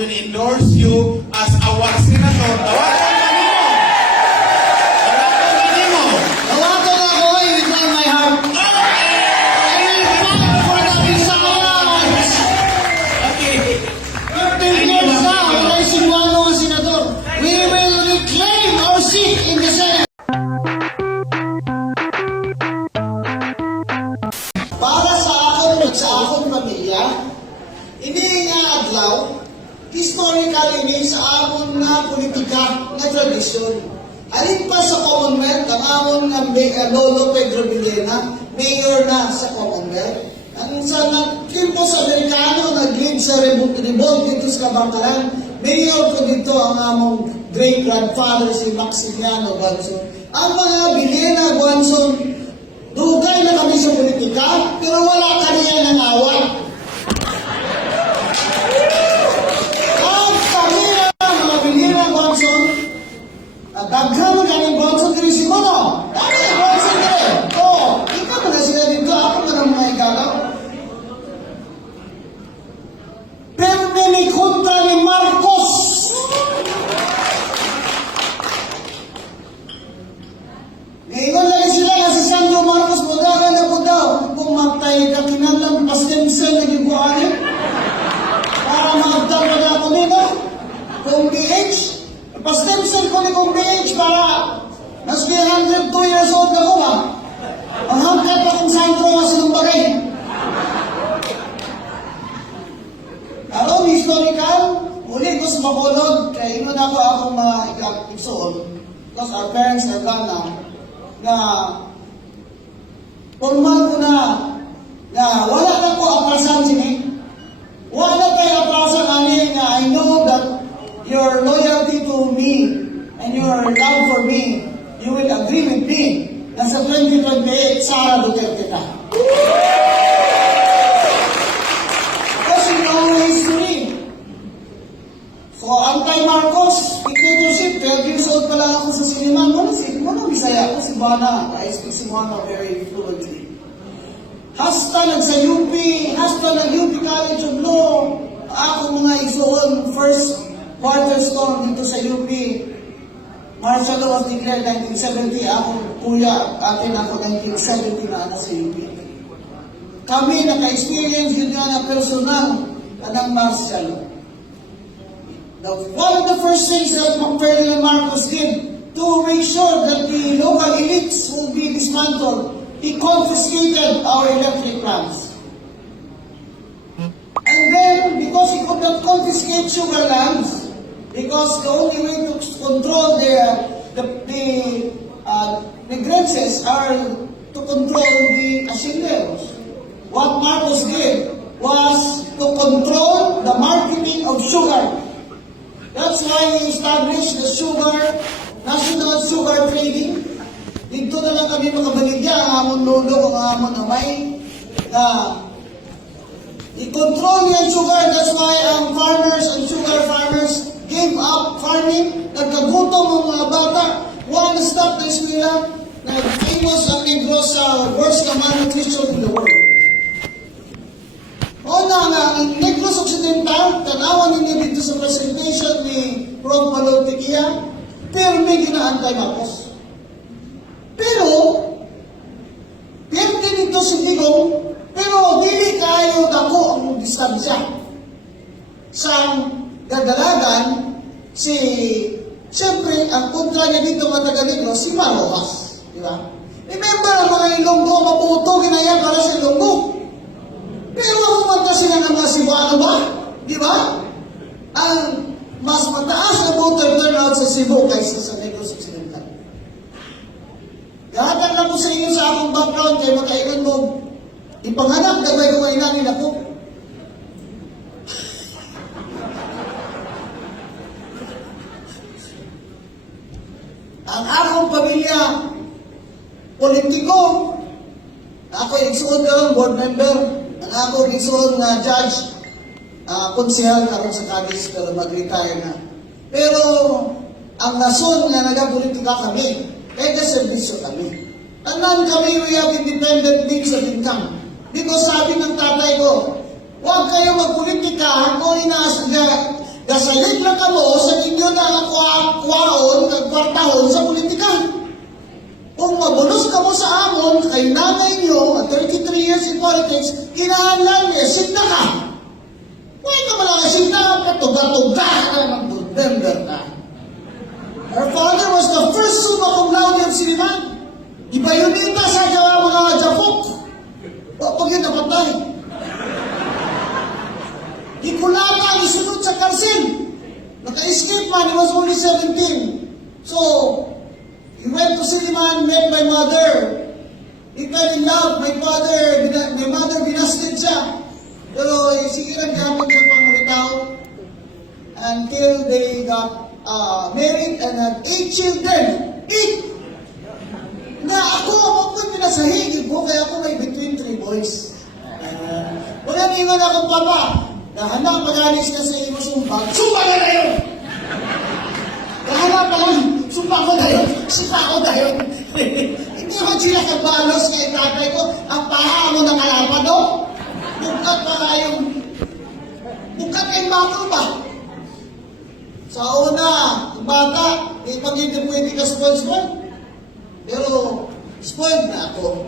will endorse you as our senator. Tawagan kanimo! Tawagan kanimo! Tawagan ako with all my heart. I will fight for the Visayas. Okay. 15 years now, wala si Juano ang senador. We will reclaim our seat in the Senate. Para sa akong at sa akong pamilya, ini nga adlaw, historically ini sa amon nga politika nga tradisyon. Alin pa sa Commonwealth, ang amon nga Lolo Pedro Villena, mayor na sa Commonwealth. Ang sa Kimpos Amerikano, nag-lead sa revolt dito sa Kabangkalan, mayor ko dito ang among great-grandfather si Maximiano Guanzon. Ang mga Villena Guanzon, dugay na kami sa politika, pero wala kaniya ng awat. Ang kami na mga Villena Guanzon, daghan mo ganing Guanzon diri siguro. Dami na Guanzon diri. Oo, ikaw mo na sila dito, ako mo na mga igagaw. Pero ni kontra ni Marcos. Ngayon lagi sila kasi Sandro Marcos budagan na po daw. Kung magtay ka kinanlang pastemsel na gibuhanin. Para magtawag na ako nito. Kung PH. Pastemsel ko ni kung PH para mas 102 years old na ko ba. Ang hangkat akong Sandro nga silang bagay. Aron historical, uli ko sa Bacolod, kaya ino na ako akong mga ikakipsoon. Because our parents are gone now. Na formal ko na wala na ko aprasan sini. Wala tayo aprasan ani na I know that your loyalty to me and your love for me, you will agree with me na sa 2028, Sara Duterte ka. Because you know history. So, anti-Marcos, dictatorship, 12 years old pa lang ako sa sinima. Muna Bisaya ako, si Buana. I speak si Buana very fluently. Hasta nag-UP College of Law. Ako mga isuon, first quarterstone dito sa UP. Martial law was declared 1970. Ako, kuya, atin ako 1970 na sa UP. Kami naka-experience yun na personal ng martial law. One of the first things that Ferdinand Marcos did to make sure that the local elites will be dismantled, he confiscated our electric plants. And then, because he could not confiscate sugar lands, because the only way to control the grievances are to control the hacienderos. What Marcos did was to control the marketing of sugar. That's why he established the National Sugar Trading. Dito na lang kami makabaligya ang amon lolo, ang amon amay. I-control niya ang sugar. That's why ang farmers and sugar farmers gave up farming. Nagkagutom ang mga bata. One stop na eskwela. Nag-famous ang Negros sa worst na malnutrition in the world. O ang Negros Occidental, tanawan ninyo dito sa presentation ni Prof. Malotequia, pero may ginaantay Marcos. Pero, pwede nito si Digong, pero dili kayo dako ang distansya. Sa gagalagan, siyempre, ang kontra niya dito mga taga-Negros, si Marojas. Di ba? Remember, ang mga Ilonggo, maputo, ginaya para sa Ilonggo. Pero ako mata sila ng mga Cebuano ba? Di ba? Ang mas mataas na voter turnout sa Cebu kaysa sa Negros Occidental. Gahatan lang ko sa inyo sa akong background kaya makailan mo ipanganap na ba yung inanin ako? Ang akong pamilya politiko, ako yung igsuon ka board member. Ang ako gisuon nga judge, konsehal karon sa Cadiz pero mag-retire na. Pero ang nason nga nagapolitika kami, kaya servisyo kami. Tanan kami we have independent means of income. Because sabi ng tatay ko, huwag kayo magpolitika, ako inaasya gasalit lang kamo sa inyo na kuwaon, kagkwartahon sa politika. Kung mabulos ka mo sa amon, kay nanay nyo, at 33 years in politics, kinahanglan niya, signa ka. Huwag ka malaki signa, patuga-tuga ka mag-member ka. Our father was the first summa cum laude of Siliman. Iba yun dito sa mga Japok. Pag yun napatay. Ikulata, isunod sa karsin. Naka-escape man, he was only 17. So, he went to Siliman, met my mother. He fell in love. My mother binasted siya. Pero sige lang gano'n siya pang ritaw. Until they got married and had 8 children. 8! Na ako, ako'y pinasahigid ko, kaya ako may between 3 boys. Wala ningon akong papa. Nahanap pag-alis ka sa iyo sumpag. Sumpag ka na yun! Nahanap pa lang, sumpag ko na yun. Sumpag ko na yun. Hindi ko sila kabalos kay tatay ko. Ang paha mo na kalapad, no? Bukat pa kayong... Bukat kayong bato ba? Sa una, ang bata, hindi pwede ka spoiled. Pero, spoiled na ako.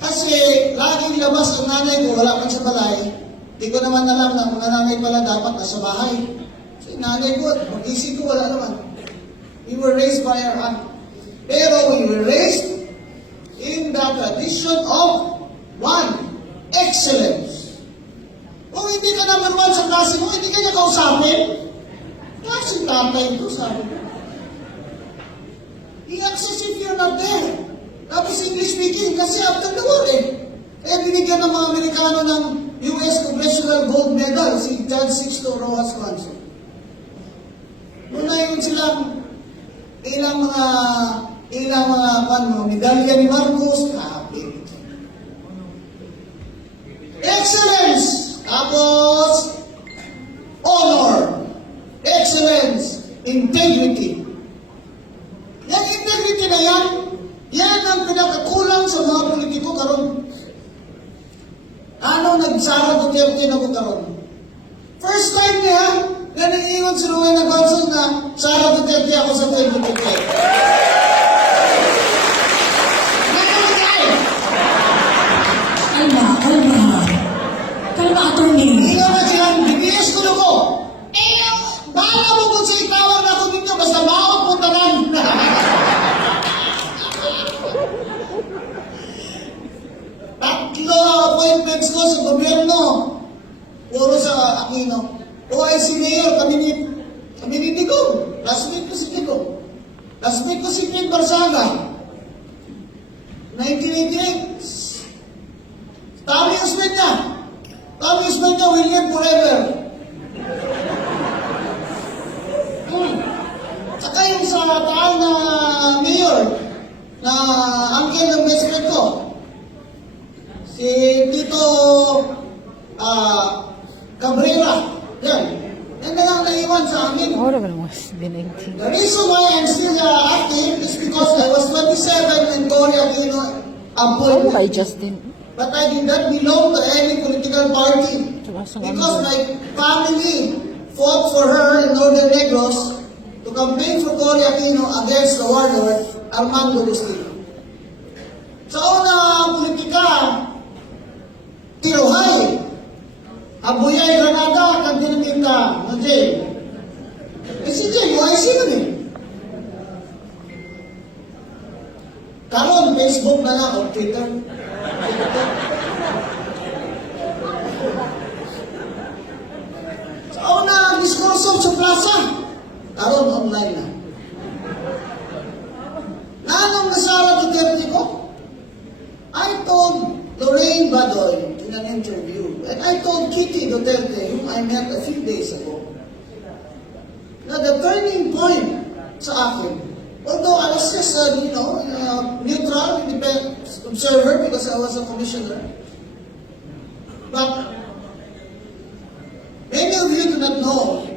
Kasi, laging labas ang nanay ko, wala pang sa balay. Hindi ko naman alam na kung nanay pala dapat nasa bahay. So, nanay ko, mag-isip ko, wala naman. We were raised by our aunt. Pero we were raised in the tradition of one, excellence. Kung hindi ka number 1 sa klase mo, hindi ka niya kausapin. Kasi tatay ito, sabi ko. I-access if you're not there. Tapos English speaking, kasi after the war Kaya binigyan ng mga Amerikano ng US Congressional Gold Medal, si Judge Sixto Rojas Manso. Muna yun silang ilang mga medalya ni Marcos, kapit. Excellence! Tapos, honor. Excellence. Integrity. Yung integrity na yan ang pinakakulang sa mga politiko karon. Ano nagsara Duterte na ko karon? First time niya, na nag-iwan si Rowena Gonzales na Sara Duterte ako sa 2025. Kalma, attorney. Hindi naman silang BTS ko ko. Bahala mo kung sa itawag na ako ninyo, basta bawag po tanan. Tatlo appointments ko sa gobyerno. Puro sa Aquino. OIC Mayor, kami ni Digo. Last week ko si Digo. Last week ko si Pete Barsaga. 1988. Tommy Osmeña will live forever. Saka yung sa taal na mayor na uncle ng best friend ko. Si Tito Cabrera. Yan. Yan na lang naiwan sa amin. Ahora veremos de 19. The reason why I'm still active is because I was 27 and Cory Aquino Ano appointed. kay Justin? But I did not belong to any political party. Because my family fought for her in Northern Negros to campaign for Cory Aquino against the warlord Armando Bustillo. Sa una politika, tiruhay, abuyay Granada, kantinamita, no Jay. Si Jay, UIC nun Karon, Facebook na lang o Twitter. Sa una, diskurso sa plaza. Karon, online na. Nanong nasara Duterte ko? I told Lorraine Badoy in an interview, and I told Kitty Duterte, whom I met a few days ago, na the turning point sa akin, although I was just neutral, independent observer because I was a commissioner, but many of you do not know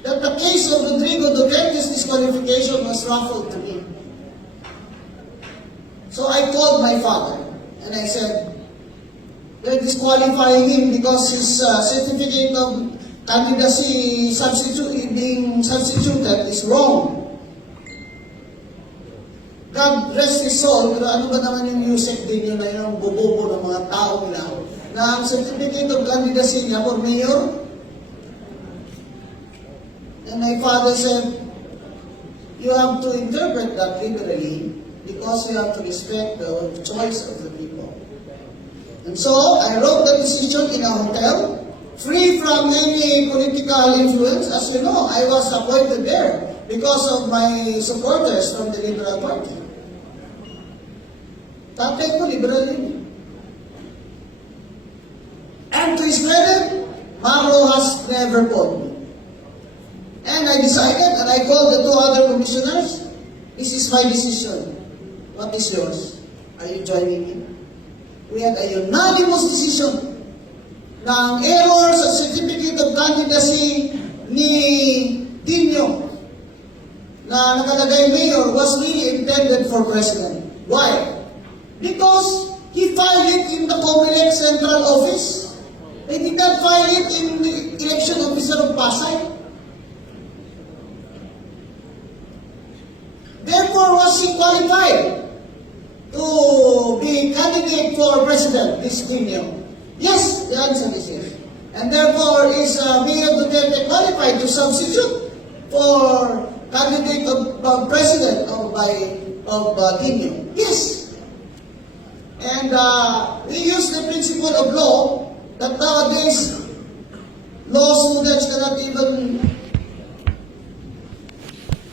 that the case of Rodrigo Duterte's disqualification was ruffled to me. So I called my father and I said, they're disqualifying him because his certificate of candidacy being substituted is wrong. God rest his soul, pero ano ba naman yung Yusek din yun na yung bubobo ng mga tao nila na ang certificate of candidacy niya for mayor? And my father said, you have to interpret that liberally because you have to respect the choice of the people. And so, I wrote the decision in a hotel, free from any political influence. As you know, I was appointed there because of my supporters from the Liberal Party. Tatay ko, liberal din. And to his credit, Maro has never called me. And I decided, and I called the two other commissioners, this is my decision. What is yours? Are you joining me? We had a unanimous decision na ang error sa certificate of candidacy ni Dino na nakalagay mayor was really intended for president. Why? Because he filed it in the Comelec Central Office. They did not file it in the election officer of Pasay. Therefore, was he qualified to be candidate for president, this Dino? Yes, the answer is yes. And therefore, is Mayor Duterte qualified to substitute for candidate of president of Dino? Yes. And we use the principle of law that nowadays law students cannot even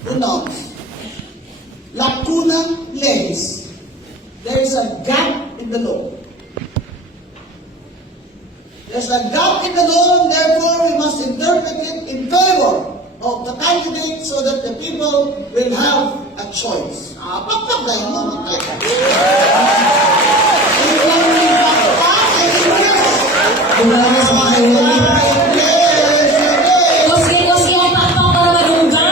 pronounce. Lacuna legis. There is a gap in the law. There's a gap in the law, and therefore we must interpret it in favor of the candidate so that the people will have a choice. Pagpaglayin mo, Koski ang pakpak para madunggan.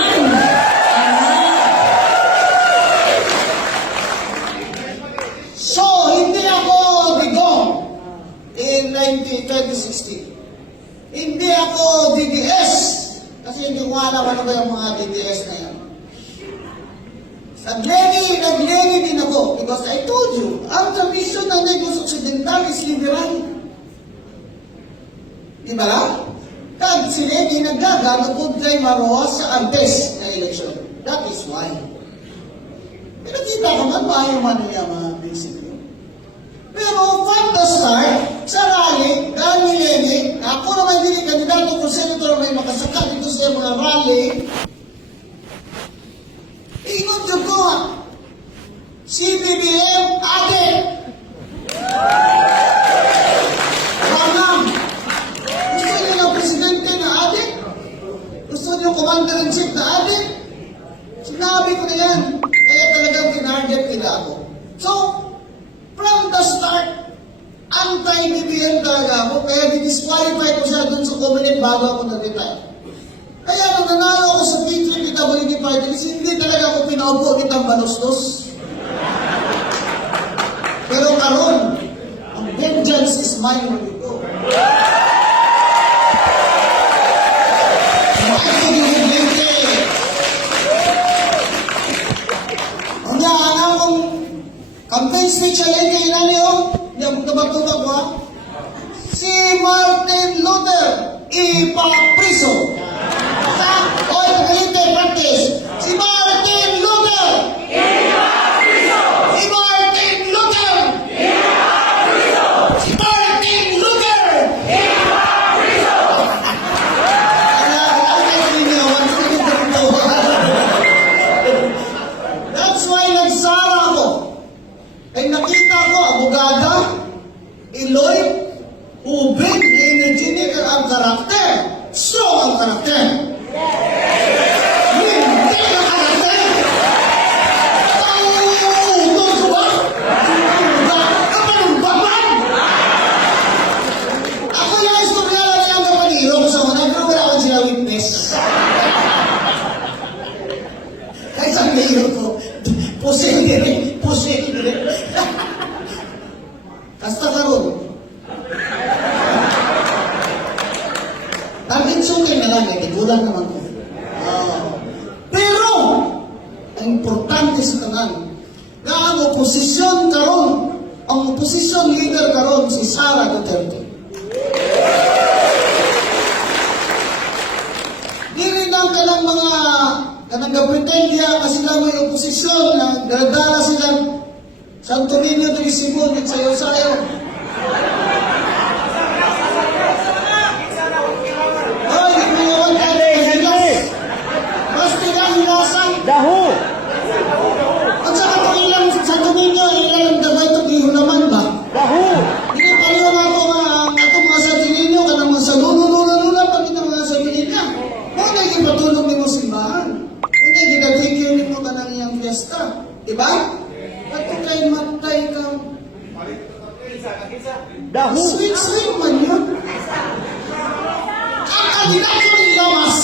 So, hindi ako bigong in 2016. Hindi ako DDS. Kasi hindi ko alam ano ba yung mga DDS na yan. Nagleni din ako. Because I told you, ang tradisyon ng Negros Occidental is liberal. Di ba lang? Kag si Lenny nagdaga kung kay Maroa sa antes na eleksyon. That is why. Pero kita ka man ba yung ano yung mga prinsipyo? Pero from the start, sa rally, dahil ni Lenny, ako naman hindi kandidato kung senator may makasakat dito sa mga rally, ingon yun ko ha, si BBM, ate! Ramam! Gusto niyo ng presidente na ate? Gusto niyo commander-in-chief na ate? Sinabi ko na yan. Kaya talagang tinarget nila ako. So, from the start, anti-BBM talaga ako. Kaya di-disqualify ko siya dun sa Comelec bago ako nag-retire. Kaya nung nanalo ako sa P3 PWD Party List, hindi talaga ako pinaupo kitang banostos. Pero karon, ang vengeance is mine when you go. Campaign speech alay kay inani o, hindi ako tabag-tubag ha. Si Martin Luther, ipapriso. Oy, kagalite, practice. Si Martin Luther, ipapriso. Si Martin Luther, ipapriso. Si Martin Luther, ipapriso. That's why nagsara ako. Ay nakita ko, abogada, Eloy, ubig, energetic ang karakter. Strong ang karakter. Hindi ang karakter. Ito ba? Kapanumbaman! Ako yung istoryala na yung kapaniro ko sa mga pero wala akong sila witness. Kahit sa mayor ko, posible. Hasta karon. Target Magulang naman ko. Pero, ang importante sa tanan, nga ang oposisyon karon, ang oposisyon leader karon si Sara Duterte. Dili lang kanang mga kanang-pretendya kasi lang may oposisyon na gradala silang Santo Niño de Cebu, sayo-sayo. Hoy, ngayon ay hilas. Basta lang hilasan. Daho! At saka kung ilang Santo Niño, ilang damay ito, gihulaman ba? Daho! Hindi paliw na ako mga Santo Niño, kanang mga salunununununa, pag ito mga Santo Niño. Kung na ipatulong ni mo simbahan. Kung na ginagigil ni mo kanang iyang fiesta. Diba? At kung kayo matay ka, Daho! sweet man yun. Ang kandidato ni Lamas.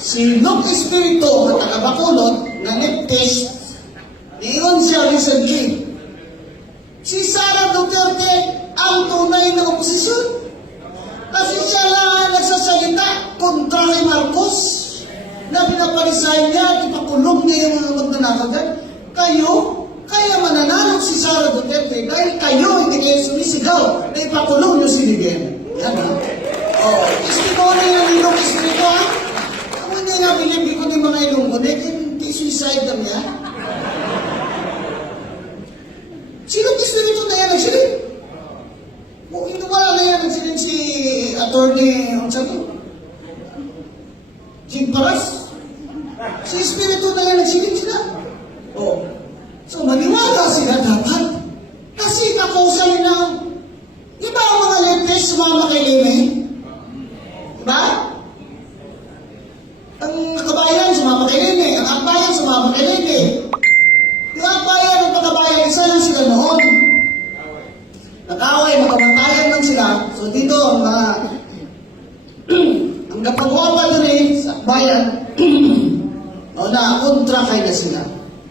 Si Luke Espiritu, na taga-Bacolod, na nip-test, niyon siya recently. Si Sara Duterte ang tunay na oposisyon. Kasi siya lang nagsasalita kontra kay Marcos na pinapalisahin niya at ipakulong niya yung mga magnanakagan. Kaya mananalo si Sara Duterte dahil kayo hindi kayo sumisigaw na ipakulong niyo si Miguel. Yan ha. Testimony ng Ilong Espiritu ha. Ang hindi nga bilibig ko ng mga Ilong Unik, hindi suicide kami ha. Sino Espiritu na yan nagsilip? Kung inuwala na yan nagsilip si Attorney, ang sabi? Jim Paras? Si Espiritu na yan nagsilip sila? So maniwala sila dapat. Kasi kakusay na, di ba ang mga leftist sumama kay Leme? Diba? Ang kabayan sumama kay Leme, ang akbayan sumama kay Leme. Yung akbayan at pagkabayan, isa lang sila noon. Nag-away, magkamatayan lang sila. So dito, ang mga ang kapag-wapa doon sa akbayan, na kontra kay na sila.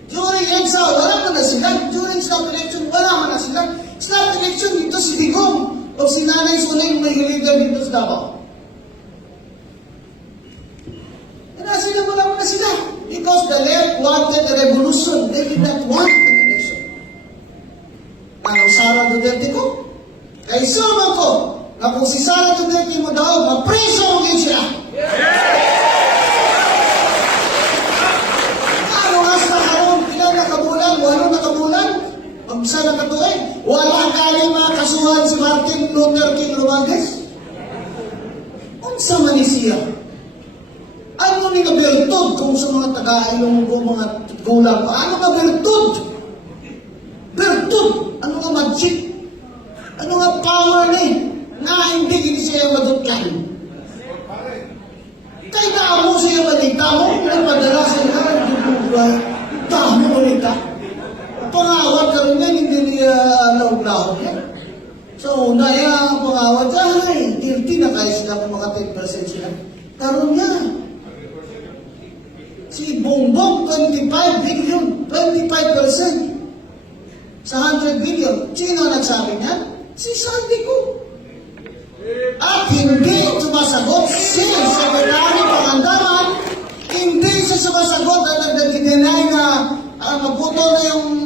During EDSA, wala man na sila. During snap election, wala man na sila. Snap election, dito si Digong o si Nanay Sunay may illegal dito sa Davao. Sila wala man na sila. Because the left wanted a revolution. They did not want an election. Anong Sara Duterte ko? Kay sama ko na kung si Sara Duterte mo daw, mapreso mo din siya. Pagsa na katuloy, wala kali mga kasuhan si Martin Luther King Romages. Unsa man ni siya? Ano ni kabertod kung sa mga taga-Ilonggo, mga gulang pa? Ano nga bertod? Bertod? Ano nga magic? Ano nga power ni? Na hindi gini siya madutlan. Kaya naamo siya malita mo, nagpadala siya na, damo malita. Pangawat ka rin yan, hindi niya nauglaho yan. So, una yung pangawat siya, guilty na kaya sila kung maka 10% sila. Karoon niya. Si Bongbong, 25 billion, 25%. Sa 100 billion. Sino nagsabi niya? Si Sandy ko. At hindi sumasagot si Secretary Pangandaman, hindi siya sumasagot at nagdinay na maputol na yung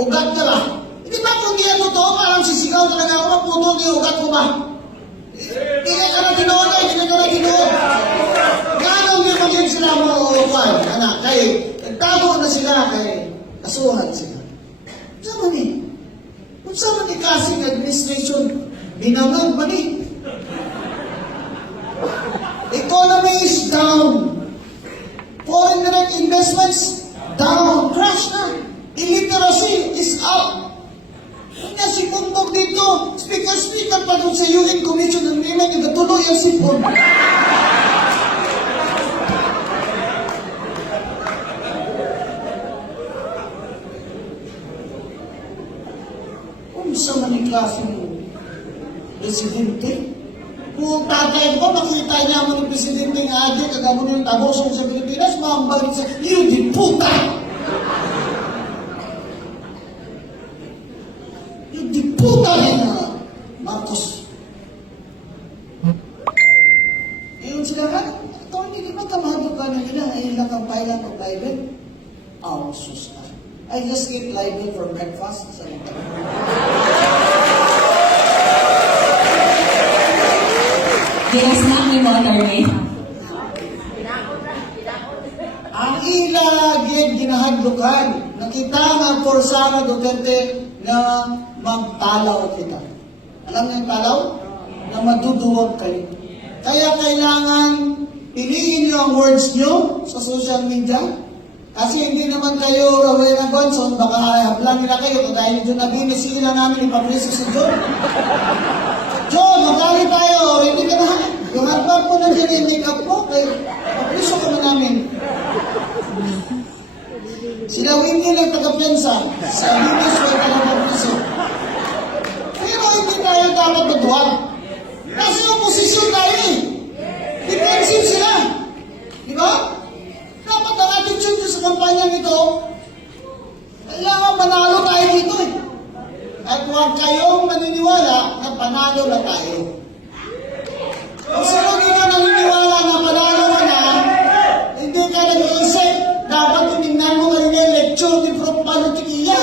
ugat ka ba? Hindi ba kung hindi yan totoo, parang sisigaw talaga ako, maputol na yung ugat ko ba? Hindi ka na ginoon ay, hindi ka na ginoon. Gano'n hindi maging sila mauupan, anak, kaya nagtago na sila, kaya kasuhan sila. Sama ni? Kung sama ni kasing administration, binangag ba ni? Economy is down. Foreign direct investments, down, crash na. Illiteracy is up. Kaya si Bongbong dito, speaker pa doon sa UN Commission ng Women, nagatuloy ang sipon. Kung sa maniklaseng presidente, kung tatay ko, makita niya mo ng presidente nga adyo, kagamo yung tabosong sa Pilipinas, maambagin sa, yun di puta! Yun di puta na Marcos. Ngayon sila ka, ito hindi ba tamahado ka na nila, ay lang ang pailan o Bible? Oh, sus na. I just eat Bible for breakfast. Sabi ko. Ginasnak ni Waterway. Ang ila gid ginahadlukan. Nakita nga por Sara Duterte na magtalaw kita. Alam niyo yung talaw? Na maduduwag kayo. Kaya kailangan piliin niyo ang words niyo sa social media. Kasi hindi naman kayo Rowena Gonson, baka hablan nila kayo. Dahil doon na binisili lang namin ipapreso si John. John, magkali tayo. Ready ka na? Yung hardback po na dyan, yung make-up po. Papreso ka na namin. Sila Winnie ng taga-pensa. Sa Winnie's way taga-papreso. Pero hindi tayo dapat magduwag. Kasi oposisyon tayo eh. Defensive sila. Di ba? Dapat ang attitude sa kampanya nito, kailangan manalo tayo dito eh. At huwag kayong maniniwala na panalo na tayo. Kung sino hindi ka naniniwala na panalo ka na, hindi ka nag-iisip, dapat tinignan mo kayo yung lecture ni Prof. Panotikiya.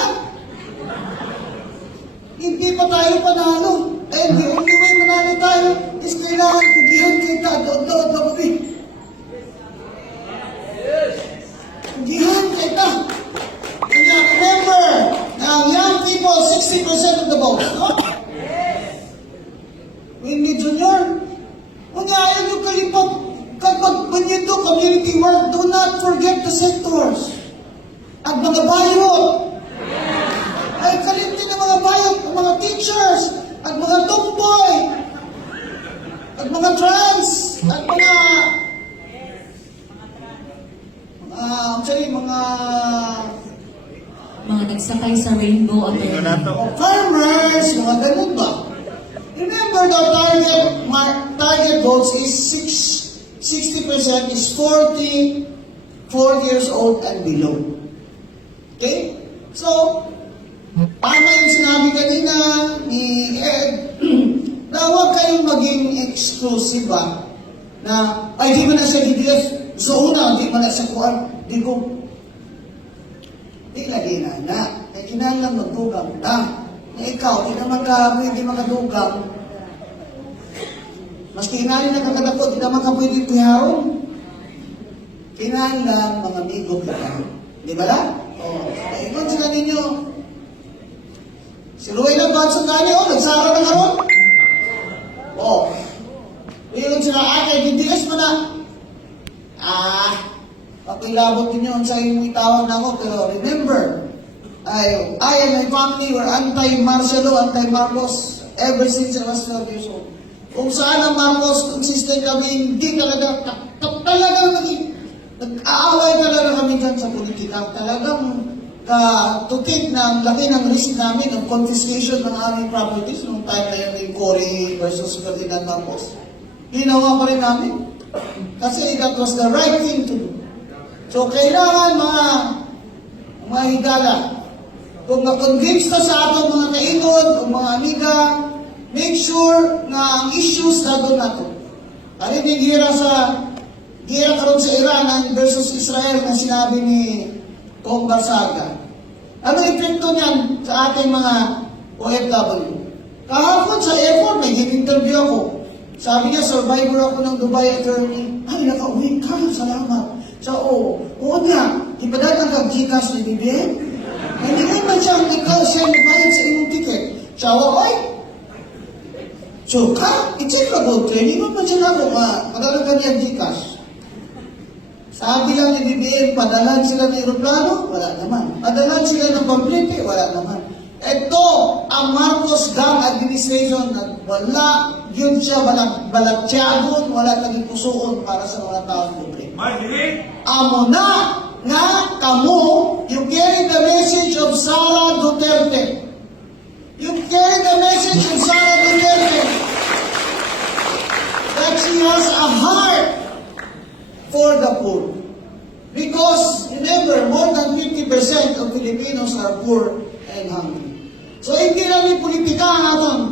Hindi pa tayo panalo. And the only way manalo tayo is kailangan kugihan kita. Doon. Kugihan kita. Kaya remember, na young people, 60% of the vote. No? Winnie Jr. Kung ayaw nyo kalipag, kapag you do community work, do not forget the sectors. At mga bayot. Ay kalimtin ng mga bayot, ang mga teachers, at mga tomboy, at mga trans, at mga Mga nagsakay sa rainbow at farmers, mga ganun ba? Remember the target votes is 60% is 44 years old and below. Okay? So, tama yung sinabi kanina ni Ed, na huwag kayong maging exclusive ba? Na, ay di mo na siya DDS, so una, di mo na siya kuhan, di ko, di lagi na. Eh, kinailang magdugang ta. Na ikaw, di naman ka pwede makadugang. Maski inalin na kakadako, di naman ka pwede piharong. Kinailang mga amigo kita. Di ba lang? O, ikon sila ninyo. Si Rowena Gonson kanya, nagsara na karon. O, ikon sila, kay DDS mo na. Pakilabot ninyo sa inyong itawag na ako, pero remember, I and my family were anti-Marcelo, anti-Marcos ever since I was 12 years old. Kung saan ang Marcos, consistent kami, hindi talaga, talagang nag-aaway talaga kami dyan sa politika. Talagang tutik na ang laki ng risk namin ng confiscation ng aming properties nung time na yun yung Cory versus Ferdinand Marcos. Ginawa pa rin namin. Kasi that was the right thing to do. So, kailangan mga higala, kung na-convince na sa atong mga kainod o mga amiga, make sure na ang issues na doon nato. Karinig gira karon sa Iran versus Israel na sinabi ni Kong Barsaga. Ano epekto niyan sa ating mga OFW? Kahapon sa airport, may interview ako. Sabi niya, survivor ako ng Dubai attorney. Ay, nakauwi ka, salamat. So, oo nga, ipadatan kang Gcash ni BBM. Hindi naman siya, ikaw siya magbayad sa inyong ticket. Siya, oy! So, i-check na po, hindi naman siya na ako, padala ka niya Gcash. Sabi lang ni BBM, padalan sila ng aeroplano? Wala naman. Padalan sila ng pamplete? Wala naman. Ito, ang Marcos Gang Administration, wala yun siya balatsyadon, wala naging pusoon para sa mga taong pobre. Amo na nga kamo, you carry the message of Sara Duterte. You carry the message of Sara Duterte that she has a heart for the poor. Because, remember, more than 50% of Filipinos are poor and hungry. So, hindi lang yung politika ang atong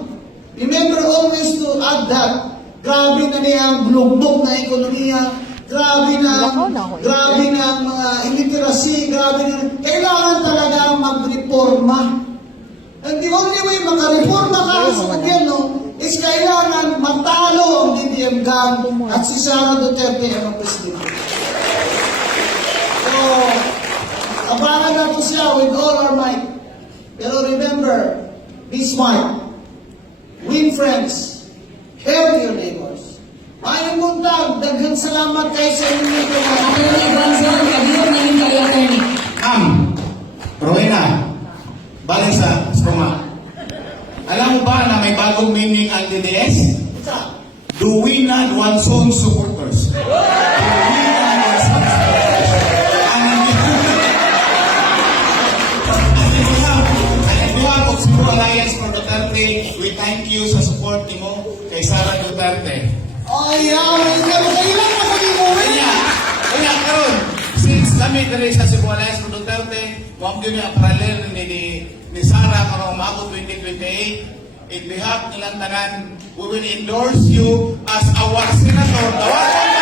Remember always to add that. Grabe na niya ang blugbog na ekonomiya. Grabe na ang mga illiteracy. Grabe na. Kailangan talaga magreforma. And the only way makareforma ka sa gobyerno is kailangan matalo ang DDM gang at si Sara Duterte ang presidente. So, abangan natin siya with all our might. Pero remember, be smart, win friends, help your neighbors. Mayong buntag, daghang salamat kayo sa inyo. Attorney Bonzon, kabiyot namin kayo, attorney. Rowena, balik sa Roma. Alam mo ba na may bagong meaning ang DDS? Do we not want song supporters? Do we not want song supporters? And on behalf of Cebu Alliance for Duterte, we thank you sa support ni mo kay Sara Duterte. Ayaw, kailan na mag-iuwi? Kaya karon, since kami diri sa Cebu Alliance for Duterte, huwag yun yung paralel ni Sara karong umabot 2028. In behalf nilang tanan, we will endorse you as our senator. Tawagan